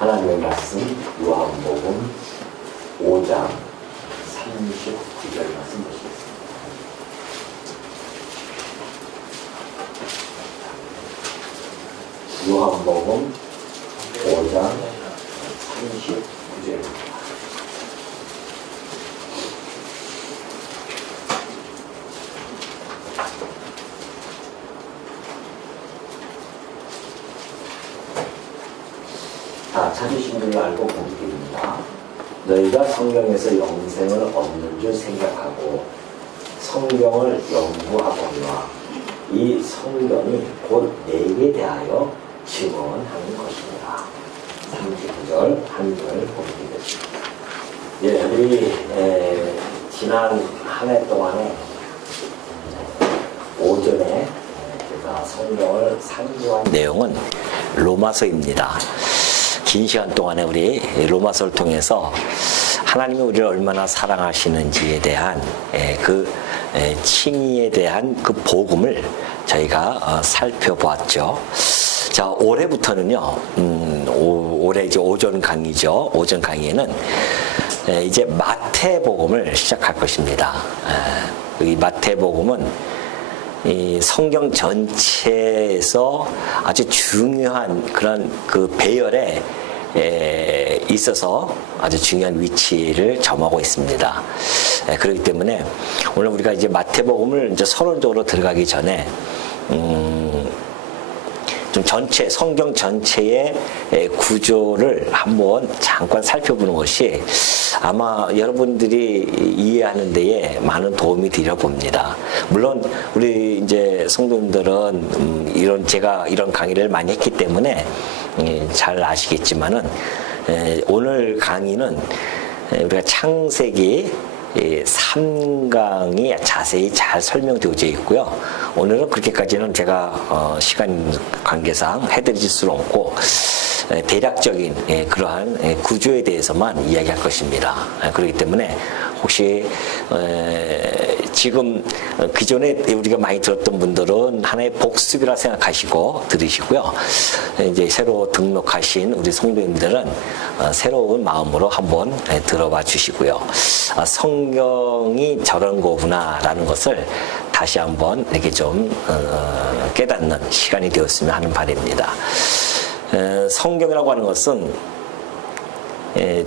하나님의 말씀 요한복음 5장 39절 말씀 보시겠습니다. 요한복음 5장 39절입니다. 찾으신 줄 알고 보기 드립니다. 너희가 성경에서 영생을 얻는 줄 생각하고 성경을 연구하거니와 이 성경이 곧 내게 대하여 증언하는 것입니다. 39절 한 절 보기 드립니다. 예, 우리 지난 한 해 동안에 오전에 제가 성경을 상고한 내용은 로마서입니다. 긴 시간 동안에 우리 로마서를 통해서 하나님이 우리를 얼마나 사랑하시는지에 대한 그 칭의에 대한 그 복음을 저희가 살펴보았죠. 자, 올해부터는요, 올해 이제 오전 강의죠. 오전 강의에는 이제 마태복음을 시작할 것입니다. 이 마태복음은 이 성경 전체에서 아주 중요한 그런 그 배열에 있어서 아주 중요한 위치를 점하고 있습니다. 그렇기 때문에 오늘 우리가 이제 마태복음을 이제 서론적으로 들어가기 전에 좀 전체 성경 전체의 구조를 한번 잠깐 살펴보는 것이 아마 여러분들이 이해하는 데에 많은 도움이 되려 봅니다. 물론 우리 이제 성도님들은 제가 이런 강의를 많이 했기 때문에 잘 아시겠지만은 오늘 강의는 우리가 창세기 3강이 자세히 잘 설명되어져 있고요. 오늘은 그렇게까지는 제가 시간 관계상 해드릴 수는 없고 대략적인 그러한 구조에 대해서만 이야기할 것입니다. 그렇기 때문에 혹시 지금 기존에 우리가 많이 들었던 분들은 하나의 복습이라 생각하시고 들으시고요. 이제 새로 등록하신 우리 성도님들은 새로운 마음으로 한번 들어봐 주시고요. 성경이 저런 거구나라는 것을 다시 한번 이렇게 좀 깨닫는 시간이 되었으면 하는 바람입니다. 성경이라고 하는 것은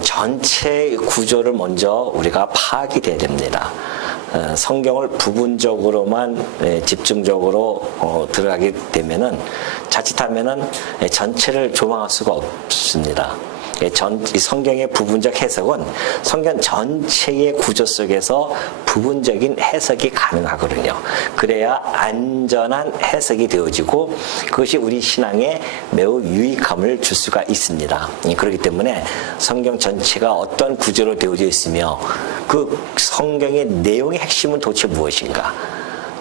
전체 구조를 먼저 우리가 파악이 돼야 됩니다. 성경을 부분적으로만 집중적으로 들어가게 되면은 자칫하면은 전체를 조망할 수가 없습니다. 이 성경의 부분적 해석은 성경 전체의 구조 속에서 부분적인 해석이 가능하거든요. 그래야 안전한 해석이 되어지고 그것이 우리 신앙에 매우 유익함을 줄 수가 있습니다. 그렇기 때문에 성경 전체가 어떤 구조로 되어져 있으며 그 성경의 내용의 핵심은 도대체 무엇인가?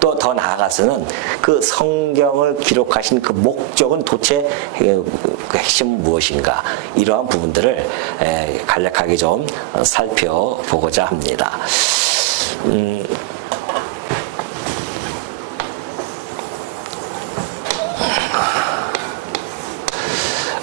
또 더 나아가서는 그 성경을 기록하신 그 목적은 도대체 그 핵심은 무엇인가? 이러한 부분들을 간략하게 좀 살펴보고자 합니다.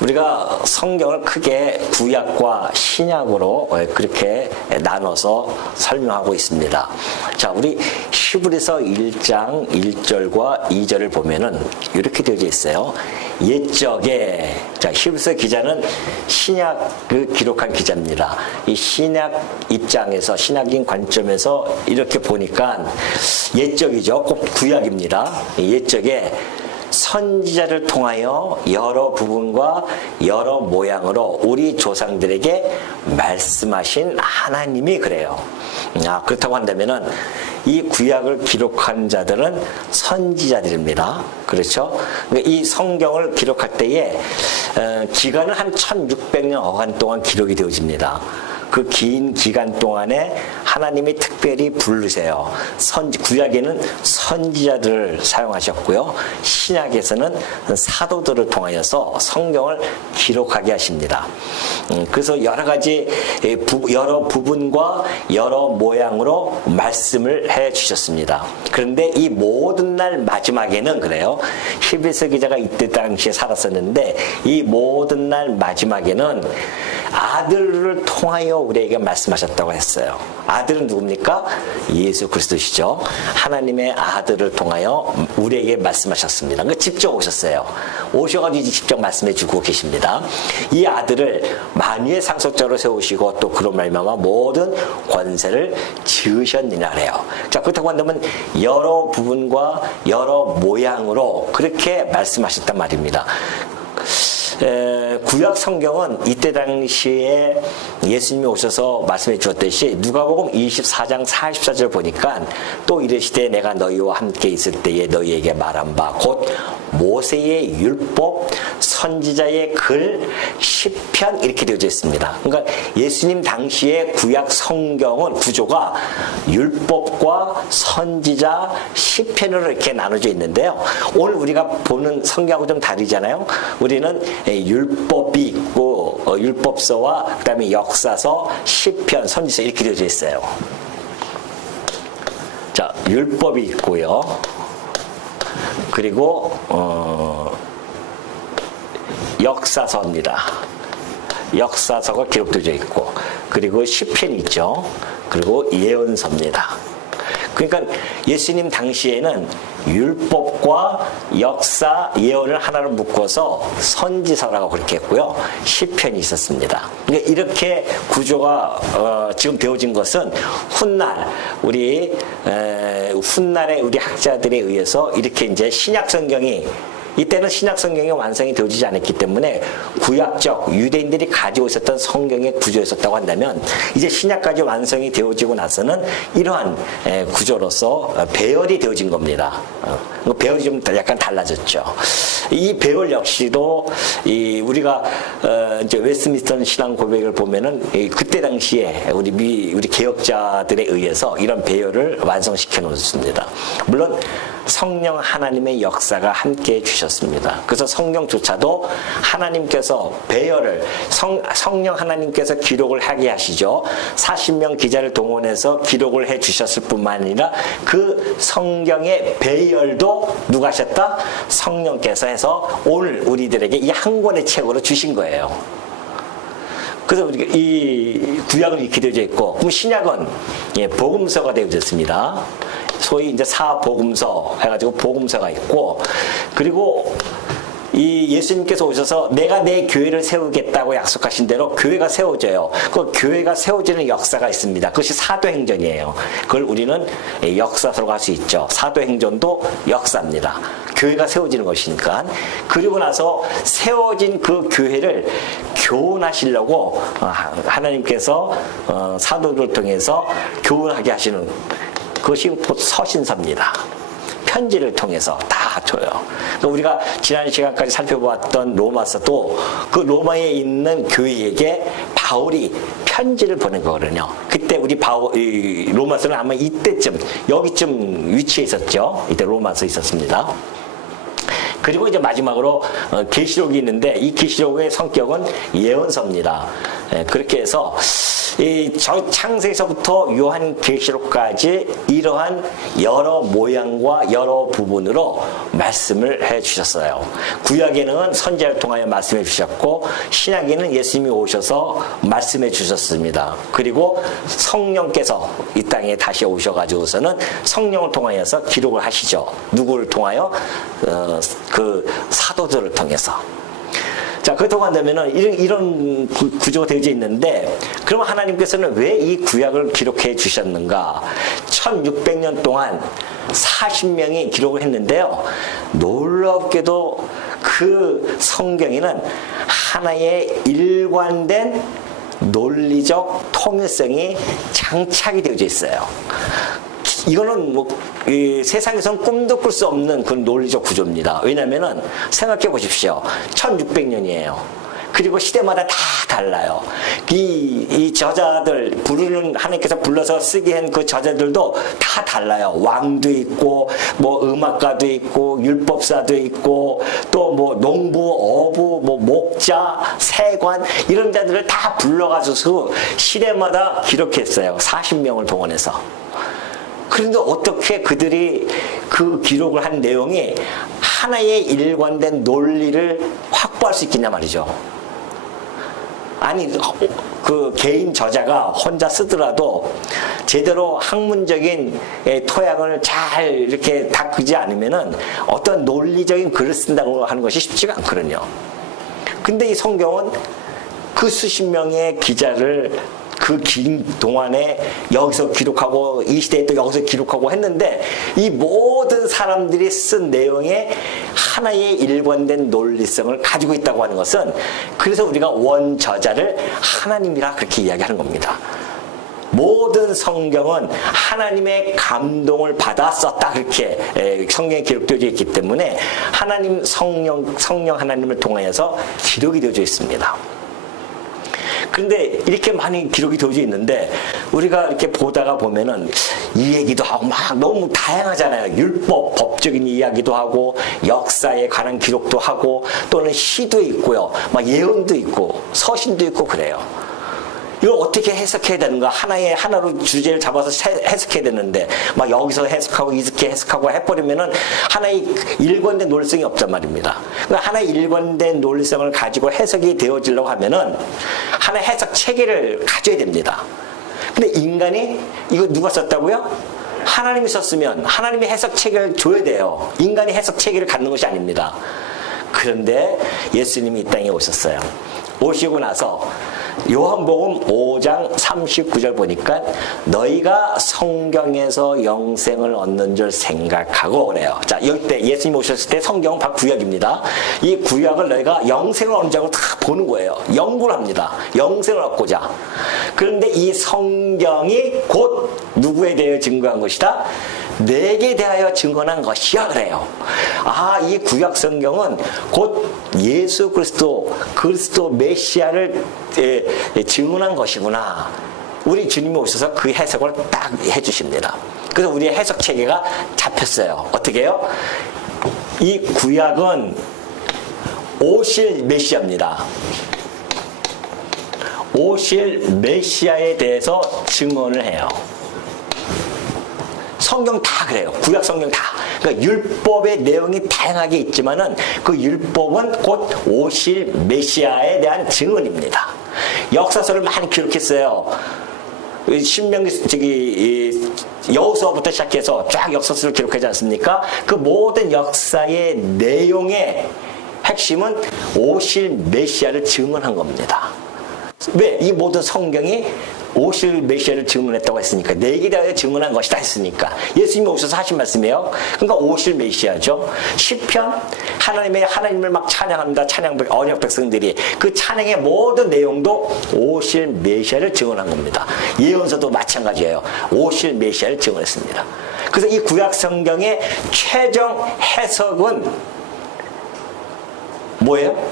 우리가 성경을 크게 구약과 신약으로 그렇게 나눠서 설명하고 있습니다. 자, 우리 히브리서 1장 1절과 2절을 보면은 이렇게 되어져 있어요. 옛적에, 자, 히브리서 기자는 신약을 기록한 기자입니다. 이 신약 입장에서, 신약인 관점에서 이렇게 보니까 옛적이죠. 꼭 구약입니다. 옛적에 선지자를 통하여 여러 부분과 여러 모양으로 우리 조상들에게 말씀하신 하나님이 그래요. 그렇다고 한다면은 이 구약을 기록한 자들은 선지자들입니다. 그렇죠? 그러니까 이 성경을 기록할 때에 기간은 한 1600년 어간 동안 기록이 되어집니다. 그 긴 기간 동안에 하나님이 특별히 부르세요. 구약에는 선지자들을 사용하셨고요. 신약에서는 사도들을 통하여서 성경을 기록하게 하십니다. 그래서 여러 가지 여러 부분과 여러 모양으로 말씀을 해 주셨습니다. 그런데 이 모든 날 마지막에는 그래요. 히브리서 기자가 이때 당시에 살았었는데 이 모든 날 마지막에는 아들을 통하여 우리에게 말씀하셨다고 했어요. 아들은 누굽니까? 예수 그리스도시죠. 하나님의 아들을 통하여 우리에게 말씀하셨습니다. 그러니까 직접 오셨어요. 오셔가지고 직접 말씀해 주고 계십니다. 이 아들을 만유의 상속자로 세우시고 또 그런 말미암아 모든 권세를 지으셨느냐 그래요. 자, 그렇다고 한다면 여러 부분과 여러 모양으로 그렇게 말씀하셨단 말입니다. 구약 성경은 이때 당시에 예수님이 오셔서 말씀해 주었듯이 누가복음 24장 44절 보니까 또 이르시되 내가 너희와 함께 있을 때에 너희에게 말한 바 곧 모세의 율법 선지자의 글 시편 이렇게 되어져 있습니다. 그러니까 예수님 당시의 구약 성경은 구조가 율법과 선지자 시편으로 이렇게 나눠져 있는데요. 오늘 우리가 보는 성경하고 좀 다르잖아요. 우리는 율법이 있고 율법서와 그다음에 역사서, 시편, 선지서 이렇게 되어져 있어요. 자, 율법이 있고요. 그리고 역사서입니다. 역사서가 기록되어 있고 그리고 시편이 있죠. 그리고 예언서입니다. 그러니까 예수님 당시에는 율법과 역사, 예언을 하나로 묶어서 선지서라고 그렇게 했고요. 시편이 있었습니다. 그러니까 이렇게 구조가 지금 되어진 것은 훗날 훗날에 우리 학자들에 의해서 이렇게 이제 신약 성경이 이때는 신약 성경이 완성이 되어지지 않았기 때문에 구약적 유대인들이 가지고 있었던 성경의 구조였었다고 한다면 이제 신약까지 완성이 되어지고 나서는 이러한 구조로서 배열이 되어진 겁니다. 배열이 좀 약간 달라졌죠. 이 배열 역시도 우리가 이제 웨스트민스터 신앙 고백을 보면은 그때 당시에 우리 개혁자들에 의해서 이런 배열을 완성시켜 놓습니다. 물론 성령 하나님의 역사가 함께 해주셨습니다. 그래서 성경조차도 하나님께서 배열을 성령 하나님께서 기록을 하게 하시죠. 40명 기자를 동원해서 기록을 해주셨을 뿐만 아니라 그 성경의 배열도 누가 하셨다? 성령께서 해서 오늘 우리들에게 이 한 권의 책으로 주신 거예요. 그래서 우리가 이 구약은 이렇게 되어져 있고, 그럼 신약은 복음서가 되어졌습니다. 소위 이제 사복음서 해가지고 복음서가 있고, 그리고 이 예수님께서 오셔서 내가 내 교회를 세우겠다고 약속하신 대로 교회가 세워져요. 그 교회가 세워지는 역사가 있습니다. 그것이 사도행전이에요. 그걸 우리는 역사서로 할 수 있죠. 사도행전도 역사입니다. 교회가 세워지는 것이니까. 그리고 나서 세워진 그 교회를 교훈하시려고 하나님께서 사도들을 통해서 교훈하게 하시는 그것이 곧 서신서입니다. 편지를 통해서 다 줘요. 우리가 지난 시간까지 살펴보았던 로마서도 그 로마에 있는 교회에게 바울이 편지를 보낸 거거든요. 그때 우리 로마서는 아마 이때쯤 여기쯤 위치해 있었죠. 이때 로마서 있었습니다. 그리고 이제 마지막으로 계시록이 있는데 이 계시록의 성격은 예언서입니다. 그렇게 해서 이 창세기서부터 요한계시록까지 이러한 여러 모양과 여러 부분으로 말씀을 해주셨어요. 구약에는 선지자를 통하여 말씀해 주셨고 신약에는 예수님이 오셔서 말씀해 주셨습니다. 그리고 성령께서 이 땅에 다시 오셔가지고서는 성령을 통하여서 기록을 하시죠. 누구를 통하여? 그 사도들을 통해서. 자, 그렇다고 한다면은 이런 구조가 되어져 있는데, 그러면 하나님께서는 왜 이 구약을 기록해 주셨는가? 1600년 동안 40명이 기록을 했는데요. 놀랍게도 그 성경에는 하나의 일관된 논리적 통일성이 장착이 되어져 있어요. 이거는 세상에서는 꿈도 꿀 수 없는 그런 논리적 구조입니다. 왜냐면은 생각해 보십시오. 1600년이에요. 그리고 시대마다 다 달라요. 이 저자들 부르는 하나님께서 불러서 쓰게 한 그 저자들도 다 달라요. 왕도 있고 뭐 음악가도 있고 율법사도 있고 또 뭐 농부, 어부, 뭐 목자, 세관 이런 자들을 다 불러가지고 시대마다 기록했어요. 40명을 동원해서. 그런데 어떻게 그들이 그 기록을 한 내용이 하나의 일관된 논리를 확보할 수 있겠냐 말이죠. 아니 그 개인 저자가 혼자 쓰더라도 제대로 학문적인 토양을 잘 이렇게 닦지 않으면은 어떤 논리적인 글을 쓴다고 하는 것이 쉽지가 않거든요. 근데 이 성경은 그 수십 명의 기자를 그 긴 동안에 여기서 기록하고 이 시대에 또 여기서 기록하고 했는데 이 모든 사람들이 쓴 내용에 하나의 일관된 논리성을 가지고 있다고 하는 것은 그래서 우리가 원저자를 하나님이라 그렇게 이야기하는 겁니다. 모든 성경은 하나님의 감동을 받아 썼다 그렇게 성경에 기록되어 있기 때문에 하나님 성령 하나님을 통하여서 기록이 되어져 있습니다. 그런데 이렇게 많이 기록이 되어져 있는데 우리가 이렇게 보다가 보면은 이 얘기도 하고 막 너무 다양하잖아요. 율법, 법적인 이야기도 하고 역사에 관한 기록도 하고 또는 시도 있고요. 막 예언도 있고 서신도 있고 그래요. 이걸 어떻게 해석해야 되는가? 하나로 주제를 잡아서 해석해야 되는데, 막 여기서 해석하고, 이렇게 해석하고 해버리면은 하나의 일관된 논리성이 없단 말입니다. 그러니까 하나의 일관된 논리성을 가지고 해석이 되어지려고 하면은 하나의 해석 체계를 가져야 됩니다. 근데 인간이 이거 누가 썼다고요? 하나님이 썼으면 하나님이 해석 체계를 줘야 돼요. 인간이 해석 체계를 갖는 것이 아닙니다. 그런데 예수님이 이 땅에 오셨어요. 오시고 나서 요한복음 5장 39절 보니까 너희가 성경에서 영생을 얻는 줄 생각하고 그래요. 자, 여기 때 예수님 오셨을 때 성경은 바 구약입니다. 이 구약을 너희가 영생을 얻는 줄 알고 다 보는 거예요. 연구를 합니다. 영생을 얻고자. 그런데 이 성경이 곧 누구에 대해 증거한 것이다? 내게 대하여 증언한 것이야 그래요. 아, 이 구약 성경은 곧 예수 그리스도 메시아를 증언한 것이구나. 우리 주님이 오셔서 그 해석을 딱 해주십니다. 그래서 우리의 해석 체계가 잡혔어요. 어떻게 해요? 이 구약은 오실 메시아입니다. 오실 메시아에 대해서 증언을 해요. 성경 다 그래요. 구약 성경 다. 그러니까 율법의 내용이 다양하게 있지만은 그 율법은 곧 오실 메시아에 대한 증언입니다. 역사서를 많이 기록했어요. 신명기 여호수아부터 시작해서 쫙 역사서를 기록하지 않습니까? 그 모든 역사의 내용의 핵심은 오실 메시아를 증언한 겁니다. 왜? 이 모든 성경이 오실 메시아를 증언했다고 했으니까 내게 대하여 증언한 것이다 했으니까 예수님이 오셔서 하신 말씀이에요. 그러니까 오실 메시아죠. 시편 하나님을 막 찬양합니다. 언약 백성들이 그 찬양의 모든 내용도 오실 메시아를 증언한 겁니다. 예언서도 마찬가지예요. 오실 메시아를 증언했습니다. 그래서 이 구약 성경의 최종 해석은 뭐예요?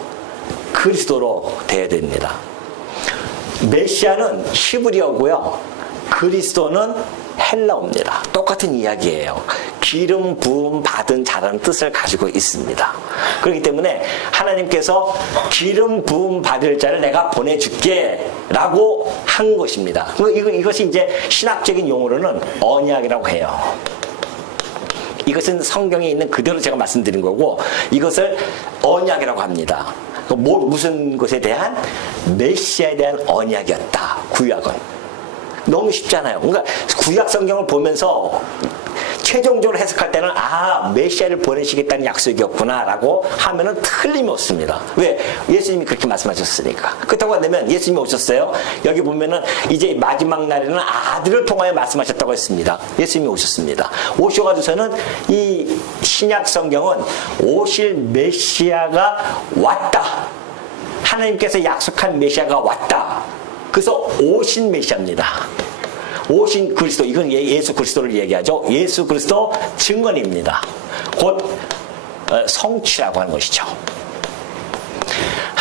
그리스도로 되어야 됩니다. 메시아는 히브리어고요. 그리스도는 헬라어입니다. 똑같은 이야기예요. 기름 부음 받은 자라는 뜻을 가지고 있습니다. 그렇기 때문에 하나님께서 기름 부음 받을 자를 내가 보내줄게 라고 한 것입니다. 이것이 이제 신학적인 용어로는 언약이라고 해요. 이것은 성경에 있는 그대로 제가 말씀드린 거고 이것을 언약이라고 합니다. 무슨 것에 대한? 메시아에 대한 언약이었다. 구약은. 너무 쉽잖아요. 그러니까 구약 성경을 보면서 최종적으로 해석할 때는 메시아를 보내시겠다는 약속이었구나 라고 하면은 틀림이 없습니다. 왜? 예수님이 그렇게 말씀하셨으니까. 그렇다고 한다면 예수님이 오셨어요. 여기 보면은 이제 마지막 날에는 아들을 통하여 말씀하셨다고 했습니다. 예수님이 오셨습니다. 오셔가지고서는 이 신약 성경은 오실 메시아가 왔다. 하나님께서 약속한 메시아가 왔다. 그래서 오신 메시아입니다. 오신 그리스도, 이건 예수 그리스도를 얘기하죠. 예수 그리스도 증언입니다. 곧 성취라고 하는 것이죠.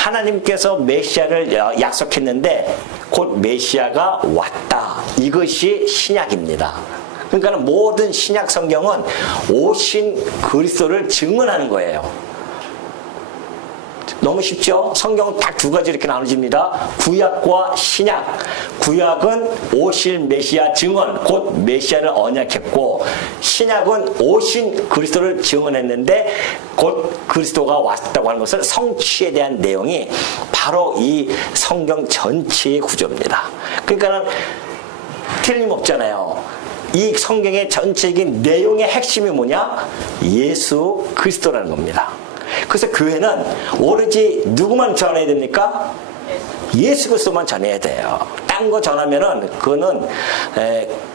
하나님께서 메시아를 약속했는데 곧 메시아가 왔다. 이것이 신약입니다. 그러니까 모든 신약 성경은 오신 그리스도를 증언하는 거예요. 너무 쉽죠? 성경은 딱 두 가지 이렇게 나눠집니다. 구약과 신약. 구약은 오실 메시아 증언, 곧 메시아를 언약했고, 신약은 오신 그리스도를 증언했는데 곧 그리스도가 왔다고 하는 것을 성취에 대한 내용이 바로 이 성경 전체의 구조입니다. 그러니까는 틀림없잖아요. 이 성경의 전체적인 내용의 핵심이 뭐냐? 예수 그리스도라는 겁니다. 그래서 교회는 오로지 누구만 전해야 됩니까? 예수 그리스도만 전해야 돼요. 딴 거 전하면은 그거는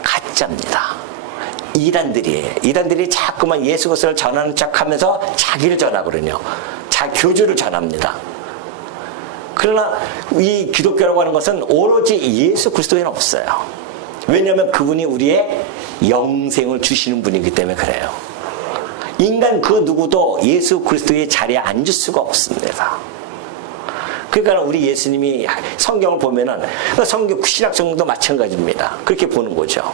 가짜입니다. 이단들이에요. 이단들이 자꾸만 예수 그리스도를 전하는 척하면서 자기를 전하거든요. 교주를 전합니다. 그러나 이 기독교라고 하는 것은 오로지 예수 그리스도에는 없어요. 왜냐하면 그분이 우리의 영생을 주시는 분이기 때문에 그래요. 인간 그 누구도 예수 그리스도의 자리에 앉을 수가 없습니다. 그러니까 우리 예수님이 성경을 보면은 신약 성경도 마찬가지입니다. 그렇게 보는 거죠.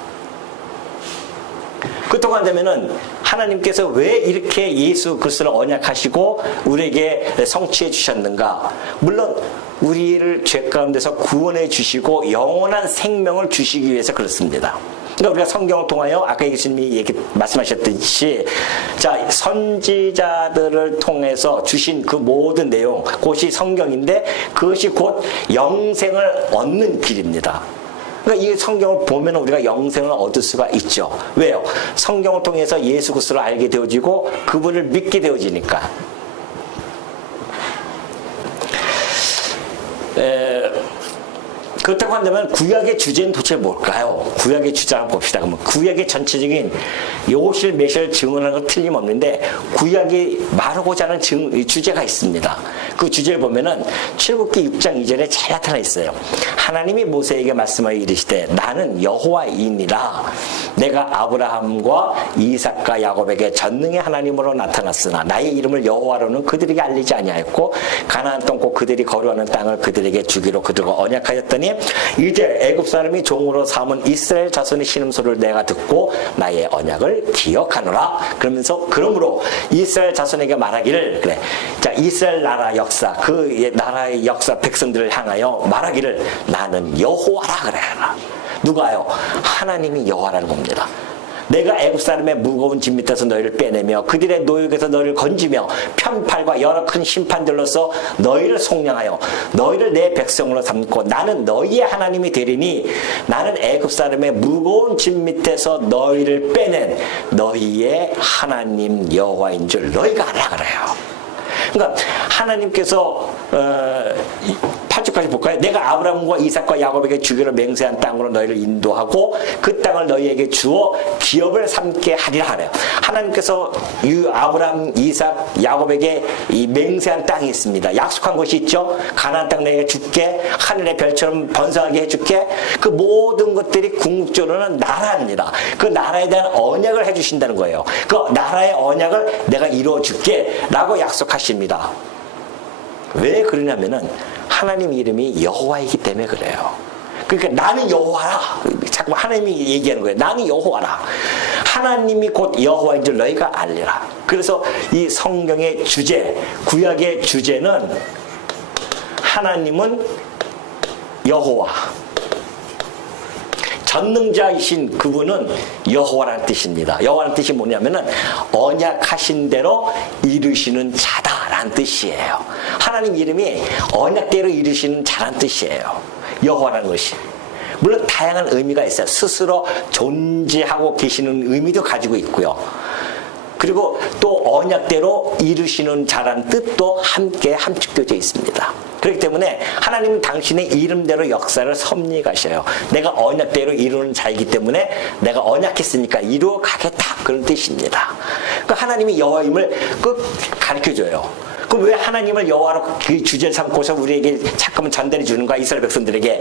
그렇다고 한다면은 하나님께서 왜 이렇게 예수 그리스도를 언약하시고 우리에게 성취해 주셨는가? 물론 우리를 죄 가운데서 구원해 주시고 영원한 생명을 주시기 위해서 그렇습니다. 그러니까 우리가 성경을 통하여 아까 예수님이 말씀하셨듯이 자 선지자들을 통해서 주신 그 모든 내용 그것이 성경인데 그것이 곧 영생을 얻는 길입니다. 그러니까 이 성경을 보면 우리가 영생을 얻을 수가 있죠. 왜요? 성경을 통해서 예수 그리스도를 알게 되어지고 그분을 믿게 되어지니까. 그렇다고 한다면 구약의 주제는 도대체 뭘까요? 구약의 주제 한번 봅시다. 그러면 구약의 전체적인 오실 메시아를 증언하는 건 틀림없는데 구약이 말하고자 하는 주제가 있습니다. 그 주제를 보면은 출애굽기 6장 2절에 잘 나타나 있어요. 하나님이 모세에게 말씀하여 이르시되 나는 여호와이니라 내가 아브라함과 이삭과 야곱에게 전능의 하나님으로 나타났으나 나의 이름을 여호와로는 그들에게 알리지 아니하였고 가나안 땅 곧 그들이 거류하는 땅을 그들에게 주기로 그들과 언약하였더니 이제 애굽 사람이 종으로 삼은 이스라엘 자손의 신음소리를 내가 듣고 나의 언약을 기억하노라. 그러면서 그러므로 이스라엘 자손에게 말하기를 그래. 자 이스라엘 나라 역사 그 나라의 역사 백성들을 향하여 말하기를 나는 여호와라 그래라. 누가요? 하나님이 여호와라는 겁니다. 내가 애굽 사람의 무거운 짐 밑에서 너희를 빼내며 그들의 노역에서 너희를 건지며 편팔과 여러 큰 심판들로서 너희를 속량하여 너희를 내 백성으로 삼고 나는 너희의 하나님이 되리니 나는 애굽 사람의 무거운 짐 밑에서 너희를 빼낸 너희의 하나님 여호와인 줄 너희가 알아 그래요. 그러니까 하나님께서 8절까지 볼까요? 내가 아브라함과 이삭과 야곱에게 주기로 맹세한 땅으로 너희를 인도하고 그 땅을 너희에게 주어 기업을 삼게 하리라 하네요. 하나님께서 아브라함, 이삭, 야곱에게 이 맹세한 땅이 있습니다. 약속한 것이 있죠. 가나안 땅 너희에게 줄게. 하늘의 별처럼 번성하게 해줄게. 그 모든 것들이 궁극적으로는 나라입니다. 그 나라에 대한 언약을 해주신다는 거예요. 그 나라의 언약을 내가 이루어줄게 라고 약속하십니다. 왜 그러냐면은 하나님 이름이 여호와이기 때문에 그래요. 그러니까 나는 여호와라. 자꾸 하나님이 얘기하는 거예요. 나는 여호와라. 하나님이 곧 여호와인 줄 너희가 알리라. 그래서 이 성경의 주제, 구약의 주제는 하나님은 여호와. 전능자이신 그분은 여호와라는 뜻입니다. 여호와라는 뜻이 뭐냐면은 언약하신 대로 이루시는 자다라는 뜻이에요. 하나님 이름이 언약대로 이루시는 자라는 뜻이에요. 여호와라는 것이. 물론 다양한 의미가 있어요. 스스로 존재하고 계시는 의미도 가지고 있고요. 그리고 또 언약대로 이루시는 자라는 뜻도 함께 함축되어 있습니다. 그렇기 때문에 하나님은 당신의 이름대로 역사를 섭리하셔요. 내가 언약대로 이루는 자이기 때문에 내가 언약했으니까 이루어 가겠다. 그런 뜻입니다. 그러니까 하나님이 여호와임을 꼭 가르쳐줘요. 그럼 왜 하나님을 여호와로 그 주제를 삼고서 우리에게 자꾸만 전달해 주는 거야? 이스라엘 백성들에게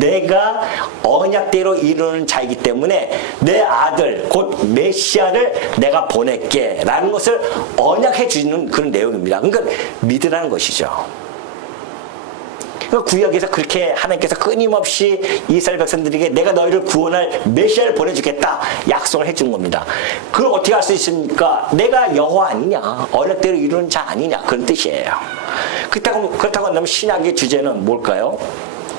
내가 언약대로 이루는 자이기 때문에 내 아들 곧 메시아를 내가 보낼게 라는 것을 언약해 주는 그런 내용입니다. 그러니까 믿으라는 것이죠. 그러니까 구약에서 그렇게 하나님께서 끊임없이 이스라엘 백성들에게 내가 너희를 구원할 메시아를 보내주겠다 약속을 해준 겁니다. 그걸 어떻게 할 수 있습니까? 내가 여호와 아니냐, 언약대로 이루는 자 아니냐, 그런 뜻이에요. 그렇다고 한다면 신약의 주제는 뭘까요?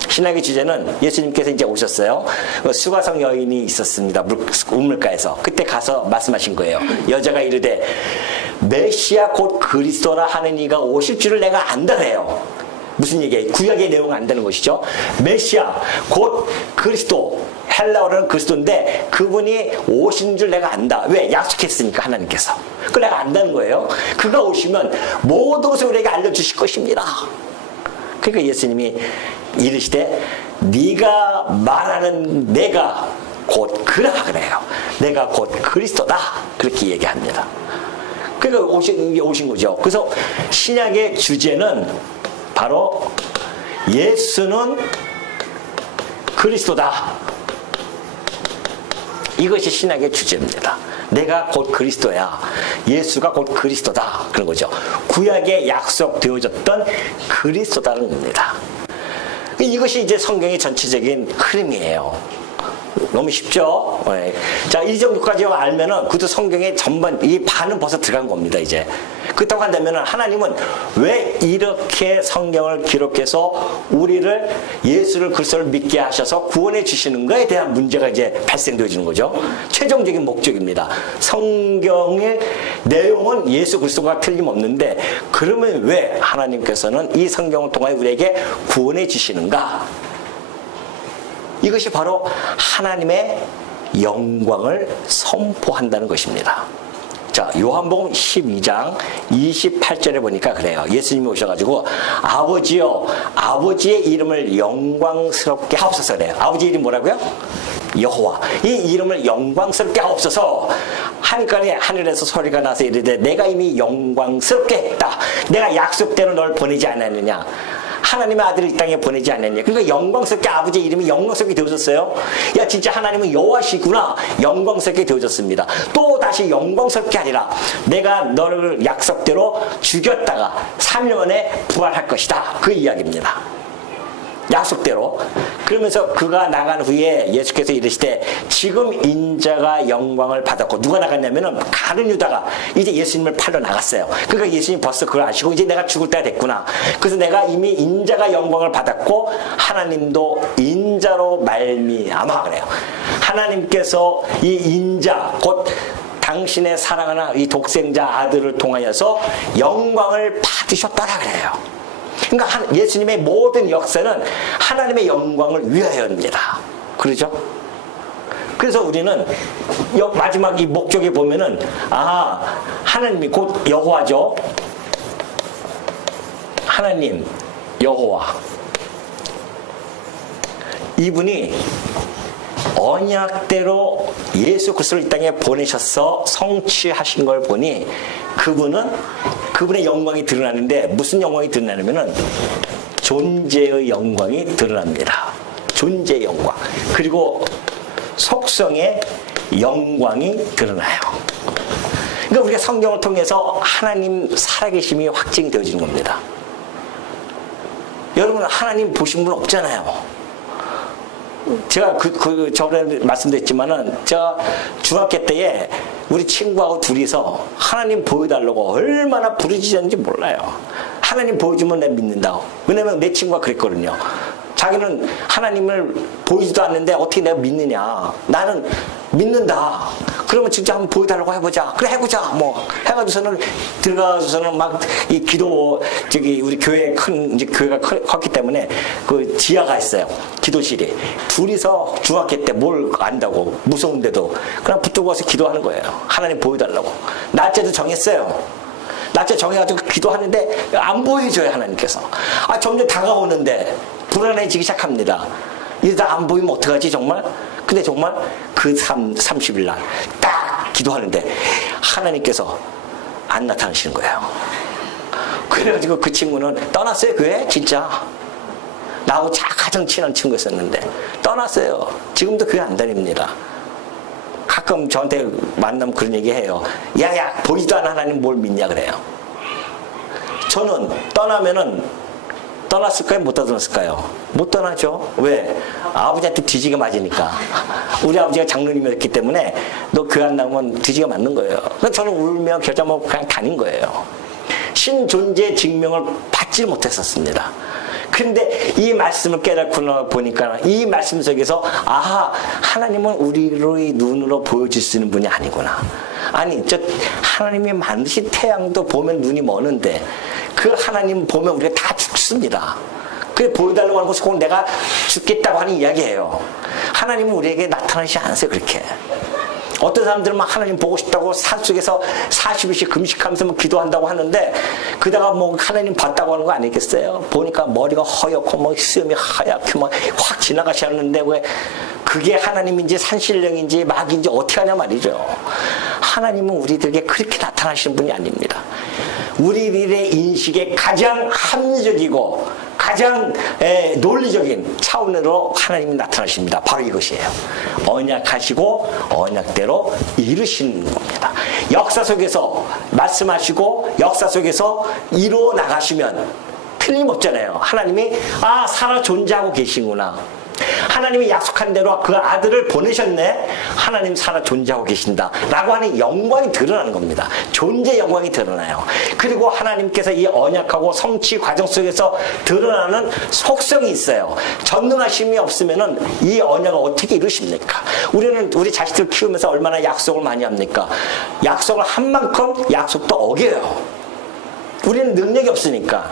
신약의 주제는 예수님께서 이제 오셨어요. 수가성 여인이 있었습니다. 우물가에서. 그때 가서 말씀하신 거예요. 여자가 이르되 메시아 곧 그리스도라 하는 이가 오실 줄을 내가 안다래요. 무슨 얘기예요? 구약의 내용을 안다는 것이죠. 메시아 곧 그리스도, 헬라어로는 그리스도인데 그분이 오신 줄 내가 안다. 왜? 약속했으니까 하나님께서. 그걸 내가 안다는 거예요. 그가 오시면 모든 것을 우리에게 알려주실 것입니다. 그러니까 예수님이 이르시되 네가 말하는 내가 곧 그라 그래요. 내가 곧 그리스도다. 그렇게 얘기합니다. 그러니까 오신 거죠. 그래서 신약의 주제는 바로 예수는 그리스도다. 이것이 신약의 주제입니다. 내가 곧 그리스도야. 예수가 곧 그리스도다. 그런 거죠. 구약에 약속되어졌던 그리스도다는 겁니다. 이것이 이제 성경의 전체적인 흐름이에요. 너무 쉽죠? 네. 자, 이 정도까지만 알면은 그것도 성경의 전반, 이 반은 벌써 들어간 겁니다, 이제. 그렇다고 한다면은 하나님은 왜 이렇게 성경을 기록해서 우리를 예수를 그리스도를 믿게 하셔서 구원해 주시는가에 대한 문제가 이제 발생되어지는 거죠. 최종적인 목적입니다. 성경의 내용은 예수 그리스도가 틀림없는데 그러면 왜 하나님께서는 이 성경을 통해 우리에게 구원해 주시는가? 이것이 바로 하나님의 영광을 선포한다는 것입니다. 자, 요한복음 12장 28절에 보니까 그래요. 예수님이 오셔가지고 아버지여, 아버지의 이름을 영광스럽게 하옵소서 그래요. 아버지 이름 뭐라고요? 여호와. 이 이름을 영광스럽게 하옵소서. 하늘에서 소리가 나서 이르되 내가 이미 영광스럽게 했다. 내가 약속대로 널 보내지 않았느냐. 하나님의 아들을 이 땅에 보내지 않았냐. 그러니까 영광스럽게 아버지의 이름이 영광스럽게 되어졌어요. 야, 진짜 하나님은 여호와시구나. 영광스럽게 되어졌습니다. 또 다시 영광스럽게 하리라. 내가 너를 약속대로 죽였다가 3년 만에 부활할 것이다. 그 이야기입니다. 약속대로. 그러면서 그가 나간 후에 예수께서 이르시되 지금 인자가 영광을 받았고 누가 나갔냐면은 가룟 유다가 이제 예수님을 팔러 나갔어요. 그러니까 예수님 벌써 그걸 아시고 이제 내가 죽을 때가 됐구나. 그래서 내가 이미 인자가 영광을 받았고 하나님도 인자로 말미암아 그래요. 하나님께서 이 인자 곧 당신의 사랑하는 이 독생자 아들을 통하여서 영광을 받으셨다라 그래요. 그러니까 예수님의 모든 역사는 하나님의 영광을 위하여입니다. 그러죠? 그래서 우리는 마지막 이 목적에 보면은 하나님이 곧 여호와죠. 하나님 여호와 이분이 언약대로 예수 그리스도를 이 땅에 보내셔서 성취하신 걸 보니 그분의 영광이 드러나는데 무슨 영광이 드러나냐면은 존재의 영광이 드러납니다. 존재의 영광. 그리고 속성의 영광이 드러나요. 그러니까 우리가 성경을 통해서 하나님 살아계심이 확증되어지는 겁니다. 여러분 하나님 보신 분 없잖아요. 제가 저번에 말씀드렸지만은 제가 중학교 때에 우리 친구하고 둘이서 하나님 보여달라고 얼마나 부르짖었는지 몰라요. 하나님 보여주면 내가 믿는다고. 왜냐면 내 친구가 그랬거든요. 자기는 하나님을 보이지도 않는데 어떻게 내가 믿느냐. 나는 믿는다. 그러면 진짜 한번 보여달라고 해보자. 그래 해보자. 뭐 해가지고서는 들어가서는 막 이 기도 우리 교회 이제 교회가 컸기 때문에 그 지하가 있어요. 기도실이. 둘이서 중학교 때 뭘 안다고 무서운데도 그냥 붙들고 와서 기도하는 거예요. 하나님 보여달라고. 날짜도 정했어요. 날짜 정해가지고 기도하는데 안 보여줘요 하나님께서. 점점 다가오는데 불안해지기 시작합니다. 이러다 안 보이면 어떡하지 정말? 근데 정말 그 30일 날 딱 기도하는데 하나님께서 안 나타나시는 거예요. 그래가지고 그 친구는 떠났어요 교회 진짜. 나하고 가장 친한 친구였었는데 떠났어요. 지금도 교회 안 다닙니다. 가끔 저한테 만나면 그런 얘기 해요. 야야 보이지도 않은 하나님 뭘 믿냐 그래요. 저는 떠나면은 떠났을까요? 못 떠났을까요? 못 떠나죠. 왜? 아버지한테 뒤지게 맞으니까. 우리 아버지가 장로님이었기 때문에 너 교회 안 나오면 뒤지게 맞는 거예요. 그래서 저는 울며 겨자먹고 그냥 다닌 거예요. 신존재 증명을 받지 못했었습니다. 근데 이 말씀을 깨닫고 보니까 이 말씀 속에서 아하, 하나님은 우리의 눈으로 보여줄 수 있는 분이 아니구나. 아니, 저 하나님이 만드신 태양도 보면 눈이 머는데 그 하나님 보면 우리가 다 죽습니다. 그래 보여달라고 하는 것은 꼭 내가 죽겠다고 하는 이야기예요. 하나님은 우리에게 나타나지 않으세요. 그렇게. 어떤 사람들은 막 하나님 보고 싶다고 산속에서 40일씩 금식하면서 뭐 기도한다고 하는데 그다가 뭐 하나님 봤다고 하는 거 아니겠어요? 보니까 머리가 허옇고 뭐 수염이 하얗게 막 확 지나가셨는데 왜 그게 하나님인지 산신령인지 마귀인지 어떻게 하냐 말이죠. 하나님은 우리들에게 그렇게 나타나시는 분이 아닙니다. 우리들의 인식에 가장 합리적이고 가장 논리적인 차원으로 하나님이 나타나십니다. 바로 이것이에요. 언약하시고 언약대로 이루시는 겁니다. 역사 속에서 말씀하시고 역사 속에서 이루어 나가시면 틀림없잖아요. 하나님이 살아 존재하고 계시구나. 하나님이 약속한 대로 그 아들을 보내셨네. 하나님 살아 존재하고 계신다 라고 하는 영광이 드러나는 겁니다. 존재 영광이 드러나요. 그리고 하나님께서 이 언약하고 성취 과정 속에서 드러나는 속성이 있어요. 전능하심이 없으면 이 언약을 어떻게 이루십니까? 우리는 우리 자식들 키우면서 얼마나 약속을 많이 합니까? 약속을 한 만큼 약속도 어겨요. 우리는 능력이 없으니까.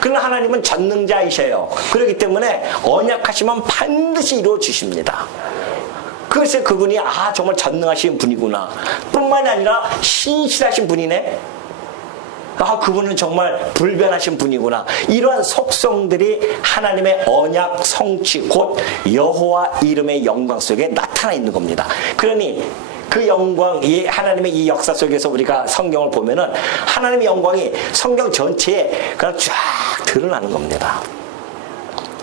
그러나 하나님은 전능자이셔요. 그렇기 때문에 언약하시면 반드시 이루어 주십니다. 그래서 그분이 정말 전능하신 분이구나. 뿐만이 아니라 신실하신 분이네. 그분은 정말 불변하신 분이구나. 이러한 속성들이 하나님의 언약 성취 곧 여호와 이름의 영광 속에 나타나 있는 겁니다. 그러니 그 영광, 이 하나님의 이 역사 속에서 우리가 성경을 보면은 하나님의 영광이 성경 전체에 그냥 쫙 드러나는 겁니다.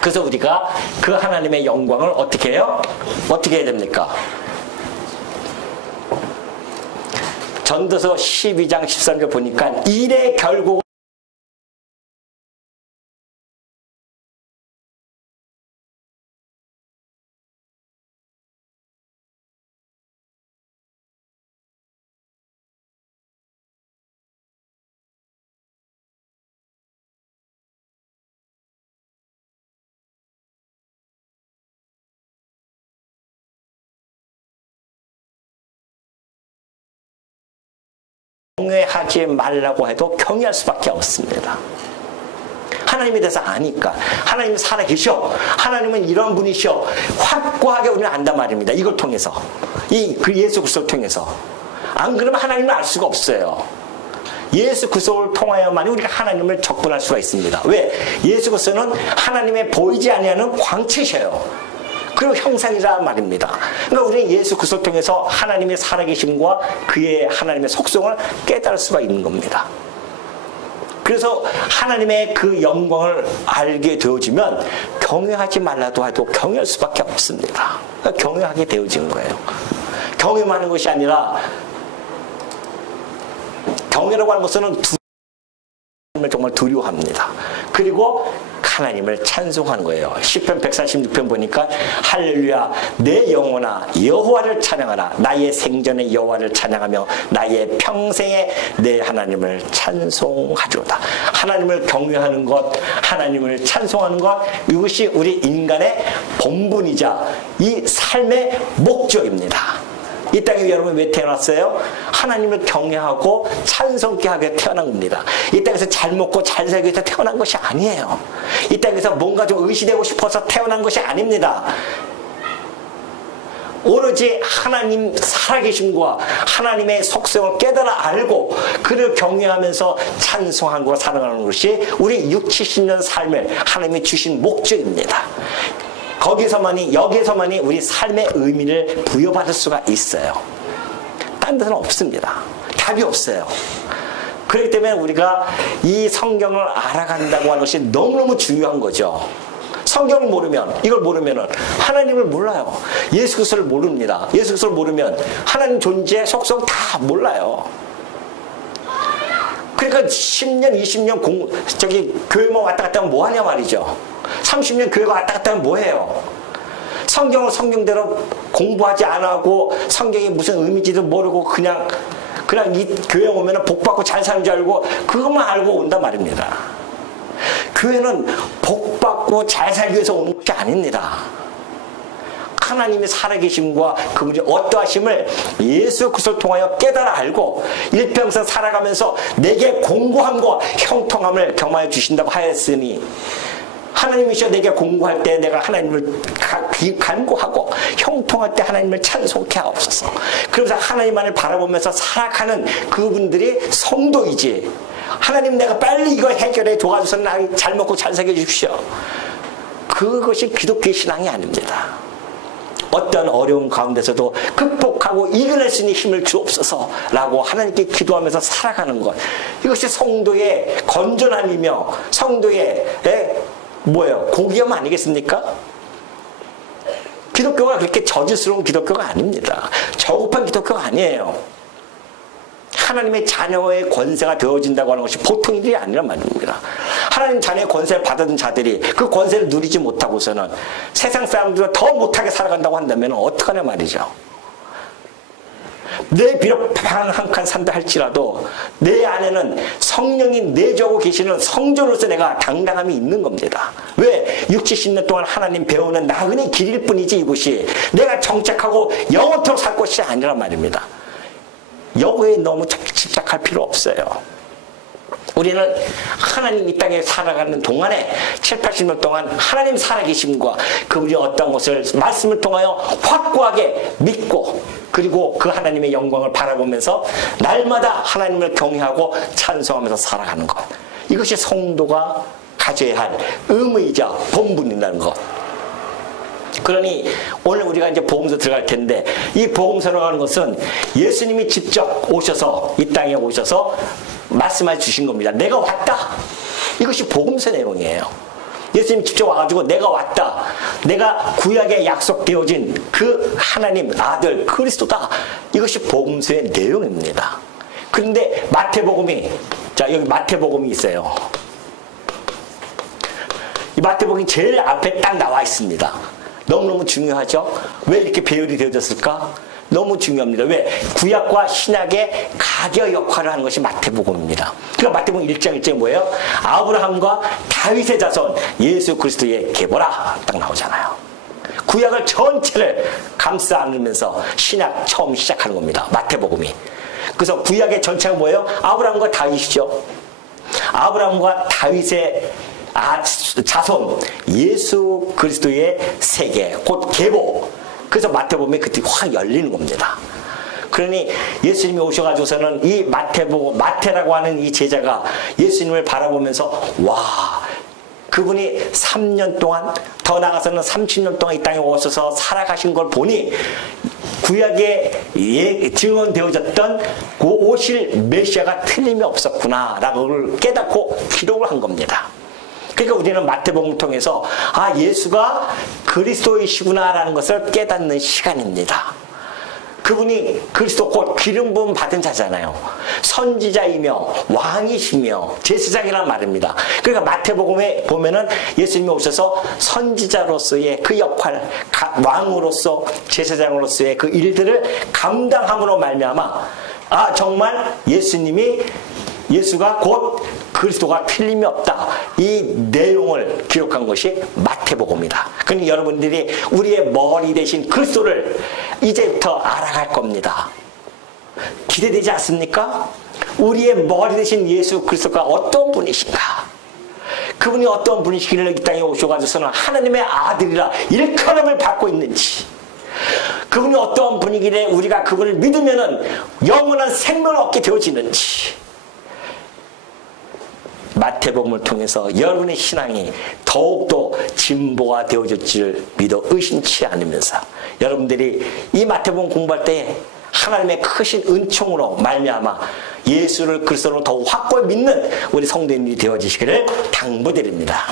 그래서 우리가 그 하나님의 영광을 어떻게 해요? 어떻게 해야 됩니까? 전도서 12장 13절 보니까 일의 결국 경외하지 말라고 해도 경외할 수밖에 없습니다. 하나님에 대해서 아니까. 하나님은 살아계셔. 하나님은 이런 분이셔. 확고하게 우리는 안단 말입니다. 이걸 통해서. 그 예수 그리스도를 통해서. 안 그러면 하나님을 알 수가 없어요. 예수 그리스도를 통하여만 우리가 하나님을 접근할 수가 있습니다. 왜? 예수 그리스도는 하나님의 보이지 아니하는 광채셔요. 그리고 형상이란 말입니다. 그러니까 우리는 예수 그리스도를 통해서 하나님의 살아계심과 그의 하나님의 속성을 깨달을 수가 있는 겁니다. 그래서 하나님의 그 영광을 알게 되어지면 경외하지 말라도 해도 경외할 수밖에 없습니다. 그러니까 경외하게 되어지는 거예요. 경외만 하는 것이 아니라 경외라고 하는 것은 하나님을 정말 두려워합니다. 그리고 하나님을 찬송하는 거예요. 시편 146편 보니까 할렐루야 내 영혼아 여호와를 찬양하라. 나의 생전에 여호와를 찬양하며 나의 평생에 내 하나님을 찬송하리로다. 하나님을 경외하는 것, 하나님을 찬송하는 것, 이것이 우리 인간의 본분이자 이 삶의 목적입니다. 이 땅에 여러분 왜 태어났어요? 하나님을 경외하고 찬송케 하게 태어난 겁니다. 이 땅에서 잘 먹고 잘 살기 위해서 태어난 것이 아니에요. 이 땅에서 뭔가 좀 의시되고 싶어서 태어난 것이 아닙니다. 오로지 하나님 살아계심과 하나님의 속성을 깨달아 알고 그를 경외하면서 찬송하고 사랑하는 것이 우리 60, 70년 삶을 하나님이 주신 목적입니다. 여기서만이 우리 삶의 의미를 부여받을 수가 있어요. 딴 데는 없습니다. 답이 없어요. 그렇기 때문에 우리가 이 성경을 알아간다고 하는 것이 너무너무 중요한 거죠. 성경을 모르면, 이걸 모르면 하나님을 몰라요. 예수 그리스도를 모릅니다. 예수 그리스도를 모르면 하나님 존재, 속성 다 몰라요. 그러니까 10년, 20년 교회만 왔다 갔다 하면 뭐 하냐 말이죠. 30년 교회가 왔다 갔다 하면 뭐 해요? 성경을 성경대로 공부하지 안 하고 성경이 무슨 의미인지도 모르고 그냥 이 교회 오면 복 받고 잘 사는 줄 알고 그것만 알고 온단 말입니다. 교회는 복 받고 잘 살기 위해서 오는 것이 아닙니다. 하나님의 살아계심과 그분의 어떠하심을 예수 그리스도를 통하여 깨달아 알고 일평생 살아가면서 내게 공고함과 형통함을 경험하여 주신다고 하였으니, 하나님이시여 내게 공고할 때 내가 하나님을 간구하고 형통할 때 하나님을 찬송케 하옵소서. 그러면서 하나님만을 바라보면서 살아가는 그분들이 성도이지, 하나님 내가 빨리 이거 해결해 도와줘서 나 잘 먹고 잘 살게 해주십시오, 그것이 기독교의 신앙이 아닙니다. 어떤 어려운 가운데서도 극복하고 이겨낼 수 있는 힘을 주옵소서라고 하나님께 기도하면서 살아가는 것, 이것이 성도의 건전함이며 성도의 고귀함 아니겠습니까? 기독교가 그렇게 저질스러운 기독교가 아닙니다. 저급한 기독교가 아니에요. 하나님의 자녀의 권세가 되어진다고 하는 것이 보통 일이 아니란 말입니다. 하나님 자녀의 권세를 받은 자들이 그 권세를 누리지 못하고서는 세상 사람들과 더 못하게 살아간다고 한다면 어떡하냐 말이죠. 내 비록 방 한 칸 산다 할지라도 내 안에는 성령이 내주하고 계시는 성전으로서 내가 당당함이 있는 겁니다. 왜? 60년 동안 하나님 배우는 나그네 길일 뿐이지 이곳이 내가 정착하고 영원토록 살 것이 아니란 말입니다. 여기에 너무 집착할 필요 없어요. 우리는 하나님 이 땅에 살아가는 동안에 7, 80년 동안 하나님 살아계심과 그분이 어떤 것을 말씀을 통하여 확고하게 믿고 그리고 그 하나님의 영광을 바라보면서 날마다 하나님을 경외하고 찬송하면서 살아가는 것, 이것이 성도가 가져야 할 의무이자 본분이라는 것. 그러니 오늘 우리가 이제 복음서 들어갈 텐데, 이 복음서라고 하는 것은 예수님이 직접 오셔서 이 땅에 오셔서 말씀해 주신 겁니다. 내가 왔다. 이것이 복음서 내용이에요. 예수님 직접 와가지고 내가 왔다, 내가 구약에 약속되어진 그 하나님 아들 그리스도다, 이것이 복음서의 내용입니다. 그런데 마태복음이, 자 여기 마태복음이 있어요. 이 마태복음이 제일 앞에 딱 나와 있습니다. 너무너무 중요하죠. 왜 이렇게 배열이 되어졌을까? 너무 중요합니다. 왜? 구약과 신약의 가교 역할을 하는 것이 마태복음입니다. 그러니까 마태복음 1장 1장이 뭐예요? 아브라함과 다윗의 자손 예수 그리스도의 계보라 딱 나오잖아요. 구약을 전체를 감싸 안으면서 신약 처음 시작하는 겁니다. 마태복음이. 그래서 구약의 전체가 뭐예요? 아브라함과 다윗이죠. 아브라함과 다윗의 자손 예수 그리스도의 세계, 곧 계보. 그래서 마태복음이 그때 확 열리는 겁니다. 그러니 예수님이 오셔가지고서는 이 마태라고 하는 이 제자가 예수님을 바라보면서 와, 그분이 3년 동안, 더 나아가서는 30년 동안 이 땅에 오셔서 살아가신 걸 보니 구약에 증언되어졌던 그 오실 메시아가 틀림이 없었구나 라고 깨닫고 기록을 한 겁니다. 그러니까 우리는 마태복음을 통해서 아, 예수가 그리스도이시구나 라는 것을 깨닫는 시간입니다. 그분이 그리스도 곧 기름 부음 받은 자잖아요. 선지자이며 왕이시며 제사장이란 말입니다. 그러니까 마태복음에 보면은 예수님이 오셔서 선지자로서의 그 역할, 왕으로서 제사장으로서의 그 일들을 감당함으로 말미암아 아, 정말 예수가 곧 그리스도가 틀림이 없다, 이 내용을 기록한 것이 마태복음이다. 그러니 여러분들이 우리의 머리 대신 그리스도를 이제부터 알아갈 겁니다. 기대되지 않습니까? 우리의 머리 대신 예수 그리스도가 어떤 분이신가? 그분이 어떤 분이시기를 이 땅에 오셔가지고서는 하나님의 아들이라 일컬음을 받고 있는지, 그분이 어떤 분이기에 우리가 그분을 믿으면은 영원한 생명을 얻게 되어지는지, 마태복음을 통해서 여러분의 신앙이 더욱더 진보가 되어질지를 믿어 의심치 않으면서 여러분들이 이 마태복음 공부할 때 하나님의 크신 은총으로 말미암아 예수를 그리스도로 더욱 확고히 믿는 우리 성도님이 되어지시기를 당부드립니다.